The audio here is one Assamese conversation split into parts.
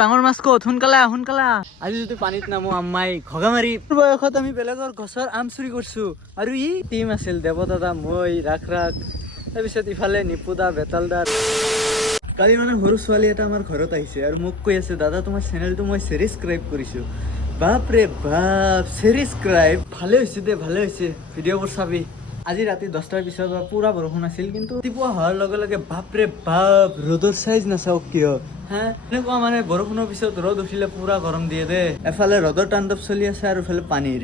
ডাঙৰ মাছ ক'ত? সোনকালে আজি যদি পানীত নামো আম্মাই ঘগা মাৰি। বয়সত আমি বেলেগৰ গছৰ আম চুৰি কৰিছো আৰু ই টিম আছিল দেৱদাদা, মই, ৰাখ তাৰপিছত ইফালে নিপুদা, বেতালদাৰ। কালি মানে সৰু ছোৱালী এটা আমাৰ ঘৰত আহিছে আৰু মোক কৈ আছে, দাদা তোমাৰ চেনেলটো মই ছাবস্ক্ৰাইব কৰিছো। বাপৰে বাপ, ছাবস্ক্ৰাইব! ভালে হৈছে দে, ভালে হৈছে, ভিডিঅ'বোৰ চাবি। আজি ৰাতি 10টাৰ পিছৰ পৰা পুৰা বৰষুণ আছিল, কিন্তু ৰাতিপুৱা হোৱাৰ লগে লগে বাপৰে বাপ ৰ'দৰ চাইজ নাচাওক কিয় হা। এনেকুৱা মানে বৰষুণৰ পিছত ৰ'দ উঠিলে পুৰা গৰম দিয়ে দে। এফালে ৰ'দৰ তাণ্ডৱ চলি আছে আৰু এফালে পানীৰ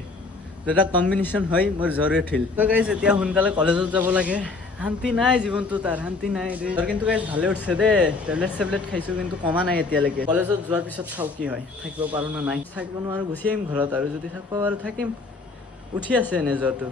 দুটা কম্বিনেশ্যন হয়, মোৰ জ্বৰ উঠিল। তো গাইজ এতিয়া সোনকালে কলেজত যাব লাগে। শান্তি নাই জীৱনটো, তাৰ শান্তি নাই দে। কিন্তু গাইজ ভালে উঠছে দে, টেবলেট খাইছো কিন্তু কমা নাই এতিয়ালৈকে। কলেজত যোৱাৰ পিছত চাওঁ কি হয়, থাকিব পাৰো না নাই। থাকিব নোৱাৰো গুচি আহিম ঘৰত, আৰু যদি থাকিব পাৰো থাকিম। উঠি আছে এনে জ্বৰটো।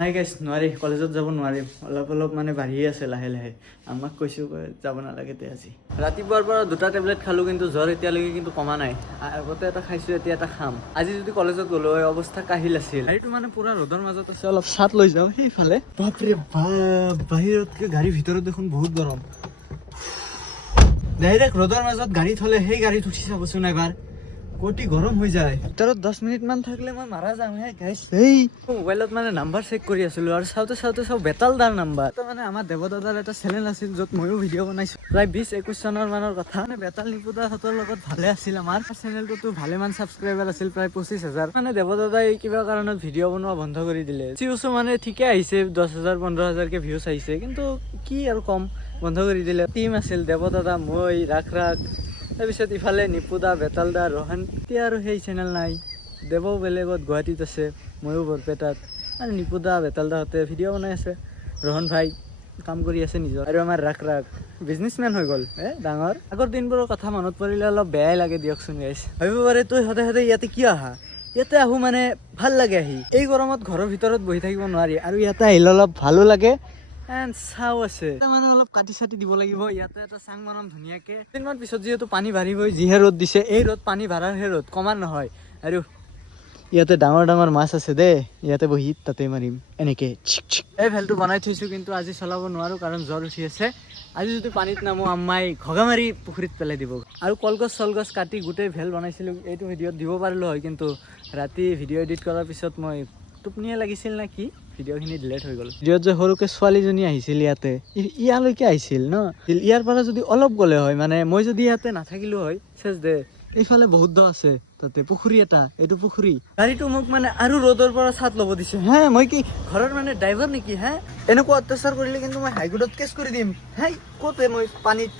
নাই গাইজ নোৱাৰি, কলেজত যাব নোৱাৰিম। অলপ মানে বাঢ়িয়ে আছে লাহে লাহে। আমাক কৈছো যাব নালাগে তে আজি। ৰাতিপুৱাৰ পৰা 2টা টেবলেট খালো, কিন্তু জ্বৰ এতিয়ালৈকে কিন্তু কমা নাই। আগতে এটা খাইছো, এতিয়া এটা খাম। আজি যদি কলেজত গ'লো হয় অৱস্থা কাহিল আছিল। গাড়ীটো মানে পুৰা ৰ'দৰ মাজত আছে, অলপ চাট লৈ যাওঁ সেইফালে। বাপৰে বাপ, বাহিৰতকে গাড়ীৰ ভিতৰত দেখোন বহুত গৰম। ডাইৰেক্ট ৰ'দৰ মাজত গাড়ী থলে সেই গাড়ীত উঠি চাবচোন এবাৰ, কটি গৰম হৈ যায়। ভিতৰত 10 মিনিট মান থাকিলে মই মাৰা যাম হে গাইছ। এই মোবাইলত মানে নাম্বাৰ চেক কৰি আছিলো আৰু চাওঁতে চাওঁ বেতালদাৰ নাম্বাৰ। মানে আমাৰ দেৱদাদাৰ এটা চেনেল আছিল য'ত ময়ো ভিডিঅ' বনাইছো, প্ৰায় 20-21 চনৰ মানৰ কথা। মানে বেতাল নিপুদাহঁতৰ লগত ভালে আছিল। আমাৰ চেনেলটোতো ভালে মান ছাবস্ক্ৰাইবাৰ আছিল, প্ৰায় 25,000। মানে দেৱদাদাই কিবা কাৰণত ভিডিঅ' বনোৱা বন্ধ কৰি দিলে। ভিউছো মানে ঠিকে আহিছে, 10,000 15,000কে ভিউজ আহিছে, কিন্তু কি আৰু কম, বন্ধ কৰি দিলে। টিম আছিল দেৱদাদা, মই, ৰাখ তাৰপিছত ইফালে নিপুদা, বেতালদা, ৰোহন। এতিয়া আৰু সেই চেনেল নাই। দেৱও বেলেগত গুৱাহাটীত আছে, ময়ো বৰপেটাত। আৰু নিপুদা, বেতালদাহঁতে ভিডিঅ' বনাই আছে। ৰোহন ভাই কাম কৰি আছে নিজৰ। আৰু আমাৰ ৰাখ বিজনেছমেন হৈ গ'ল ডাঙৰ। আগৰ দিনবোৰৰ কথা মনত পৰিলে অলপ বেয়াই লাগে দিয়কচোন গাইছ। ভাবিব পাৰে তই সদায় ইয়াতে কিয় আহা? ইয়াতে আহো মানে ভাল লাগে আহি। এই গৰমত ঘৰৰ ভিতৰত বহি থাকিব নোৱাৰি, আৰু ইয়াতে আহিলে অলপ ভালো লাগে। চাও আছে মানে অলপ কাটি চাটি দিব লাগিব। ইয়াতে এটা চাং বনাম ধুনীয়াকে। দিনমান পিছত যিহেতু পানী বাঢ়িবই, যিহে ৰ'দ দিছে। এই ৰ'দ পানী বাঢ়াৰ হে ৰ'দ, কমাৰ নহয়। আৰু ইয়াতে ডাঙৰ মাছ আছে দেই, ইয়াতে বহি তাতে মাৰিম এনেকে। এই ভেলটো বনাই থৈছো, কিন্তু আজি চলাব নোৱাৰো কাৰণ জ্বৰ উঠি আছে। আজি যদি পানীত নামো আম্মাই ঘগা মাৰি পুখুৰীত পেলাই দিব। আৰু কলগছ চলগছ কাটি গোটেই ভেল বনাইছিলো, এইটো ভিডিঅ'ত দিব পাৰিলো হয়, কিন্তু ৰাতি ভিডিঅ' এডিট কৰাৰ পিছত মই টোপনিয়ে লাগিছিল নে কি, ভিডিঅ'খিনি ডিলেট হৈ গ'ল। ভিডিঅ'ত যে সৰুকে ছোৱালীজনী আহিছিল ইয়াতে, ইয়ালৈকে আহিছিল ন। ইয়াৰ পৰা যদি অলপ গ'লে হয়, মানে মই যদি ইয়াতে নাথাকিলো হয়, চেচ দে। এইফালে বহুত দ আছে, তাতে পুখুৰী এটা, এইটো পুখুৰী। গাড়ীটো মোক মানে আৰু ৰ'দৰ পৰা চাট ল'ব দিছে হে। মই কি ঘৰৰ মানে ড্ৰাইভাৰ নেকি হে? এনেকুৱা অত্যাচাৰ কৰিলে কিন্তু মই হাইকোৰ্টত কেছ কৰি দিম। হেই ক'তে মই পানীত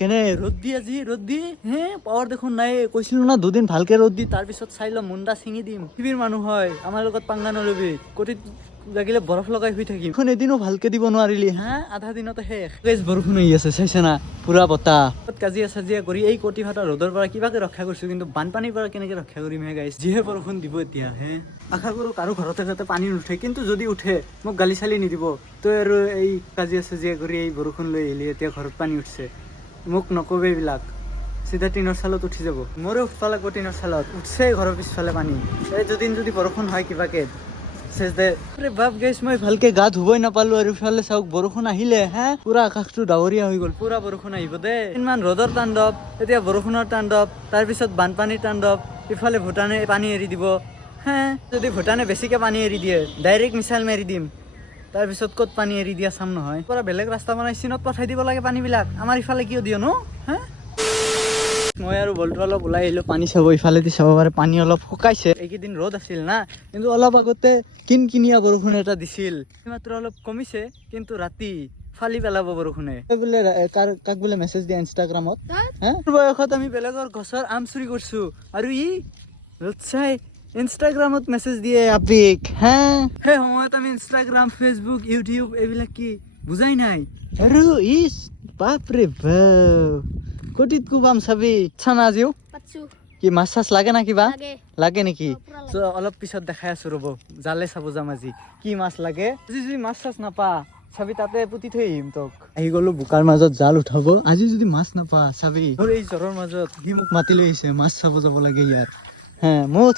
কেনে ৰ'দ দি, আজি ৰ'দ দি হে পাৱাৰ দেখোন নাই। কৈছিলো না 2 দিন ভালকে ৰ'দ দি তাৰ পিছত চাই ল মুণ্ডা ছিঙি দিম। শিবিৰ মানুহ হয়, আমাৰ লগত পাংগা নলবি। কটিত লাগিলে বৰফ লগাই শুই থাকিম। এখন এদিনো ভালকে দিব নোৱাৰিলি হা, আধা দিনতে শেষ। বৰষুণ আহি আছে চাইছে না, পুৰা বতাহ। কাজিয়া চাজিয়া কৰি এই কটি ফাটা ৰ'দৰ পৰা কিবাকে ৰক্ষা কৰিছো, কিন্তু বানপানীৰ পৰা কেনেকে ৰক্ষা কৰিম হে গাইছ। যিহে বৰষুণ দিব এতিয়া হে। আশা কৰো কাৰো ঘৰতে যাতে পানী নুঠে, কিন্তু যদি উঠে মোক গালি চালি নিদিব। তই আৰু এই কাজিয়া চাজিয়া কৰি এই বৰষুণ লৈ আহিলি, এতিয়া ঘৰত পানী উঠছে, মোক নকবি এইবিলাক। চিধা টিনৰ চালত উঠি যাব। মোৰে উঠবা লাগব টিনৰ চালত, উঠছে ঘৰৰ পিছফালে পানী। এই দুদিন যদি বৰষুণ হয় কিবাকে চেচ দে। বাপ গাইছ, মই ভালকে গা ধুবই নাপালো, আৰু ইফালে চাওক বৰষুণ আহিলে হা। পুৰা আকাশটো ডাৱৰীয়া হৈ গ'ল, পুৰা বৰষুণ আহিব দেই। ইমান ৰ'দৰ তাণ্ডৱ, এতিয়া বৰষুণৰ তাণ্ডৱ, তাৰপিছত বানপানীৰ তাণ্ডৱ। ইফালে ভূটানে পানী এৰি দিব হে। যদি ভূটানে বেছিকে পানী এৰি দিয়ে, ডাইৰেক্ট মিছাইল মাৰি দিম। তাৰপিছত ক'ত পানী এৰি দিয়া চাম নহয়। পৰা বেলেগ ৰাস্তা বনাই চীনত পঠাই দিব লাগে পানীবিলাক, আমাৰ ইফালে কিয় দিয় নো হা। মই আৰু বলটো অলপ ওলাই আহিলো পানী চাব। ইফালেদি চাব পাৰে পানী অলপ শুকাইছে। এইকেইদিন ৰ'দ আছিল না, কিন্তু অলপ আগতে কিনকিনিয়া বৰষুণ এটা দিছিল। মাত্ৰ অলপ কমিছে, কিন্তু ৰাতি ফালি পেলাব বৰষুণে। বোলে কাক বোলে মেছেজ দিয়া ইনষ্টাগ্ৰামত, বয়সত আমি বেলেগৰ গছৰ আম চুৰি কৰিছো, আৰু ই ৰ'দ চাই ইনষ্টাগ্ৰামত মেছেজ দিয়ে আপিক হা। সেই সময়ত আমি ইনষ্টাগ্ৰাম, ফেচবুক, ইউটিউব এইবিলাক কি বুজাই নাই। আৰু বাপৰে বাপ, কটিত কুবাম চাবি চানা আজিও কি মাছ চাছ লাগে না কিবা লাগে নেকি? অলপ পিছত দেখাই আছো ৰ'ব, জালে চাব যাম আজি কি মাছ লাগে। যদি মাছ চাছ নাপা চাবি তাতে পুতি থৈ আহিম তোক। আহি গলো বোকাৰ মাজত জাল উঠাব। আজি যদি মাছ নাপা চাবি, এই জ্বৰৰ মাজত সি মোক মাতি লৈ আহিছে, মাছ চাব যাব লাগে ইয়াত হে। মুঠ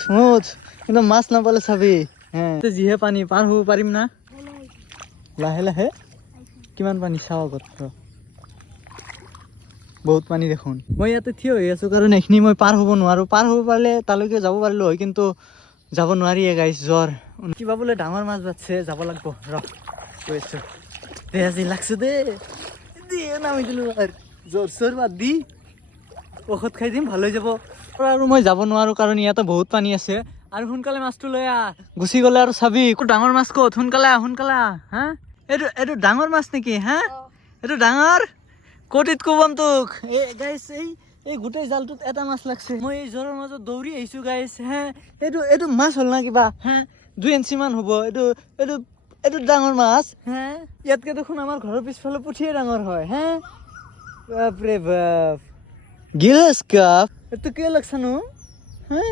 কিন্তু মাছ নাপালে চাবি হে। যিহে পানী পাৰ হ'ব পাৰিম না লাহে লাহে। কিমান পানী চাওঁ আগত বহুত পানী দেখোন। মই ইয়াতে থিয় হৈ আছো কাৰণ এইখিনি মই পাৰ হ'ব নোৱাৰো। পাৰ হ'ব পাৰিলে তালৈকে যাব পাৰিলো হয়, কিন্তু যাব নোৱাৰিয়ে গাইছ, জ্বৰ। কিবা বোলে ডাঙৰ মাছ বাছে, যাব লাগিব ৰ গৈ আছো। দে আজি লাগছে দে নামি দিলো আৰু জ্বৰ চৰ বাদ দি ঔষধ খাই দিম, ভাল হৈ যাব। আৰু মই যাব নোৱাৰো কাৰণ ইয়াতে বহুত পানী আছে। আৰু সোনকালে মাছটো লৈ আহ, গুচি গ'লে আৰু চাবি ডাঙৰ মাছ ক'ত। সোনকালে আহ, সোনকালে আহ। হা এইটো ডাঙৰ মাছ নেকি? হা এইটো ডাঙৰ কটিত কোবম তোক। এই গাইছ এই গোটেই জালটোত এটা মাছ লাগছে। মই এই জ্বৰৰ মাজত দৌৰি আহিছো গাইছ। হা এইটো মাছ হ'ল না কিবা? হা 2 ইঞ্চি মান হ'ব। এইটো ডাঙৰ মাছ। হা ইয়াতকে দেখোন আমাৰ ঘৰৰ পিছফালে পুঠিয়ে ডাঙৰ হয়। হা বাপৰে বাপ, গিলাস কাপ এইটো কিয় লাগছে নো? হা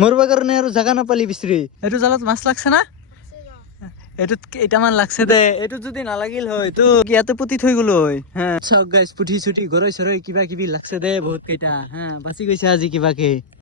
মৰবা কাৰণে আৰু জাগা নাপালি বিচাৰি। এইটো জালত মাছ লাগছে না? এইটোত কেইটামান লাগছে দে। এইটো যদি নালাগিল হয় তো ইয়াতে পুতি থৈ গলো হয়। হা চাওক গাইছ, পুঠি চুঠি গৰৈ চৰৈ কিবা কিবি লাগছে দে বহুত কেইটা। হা বাচি গৈছে আজি কিবাকে।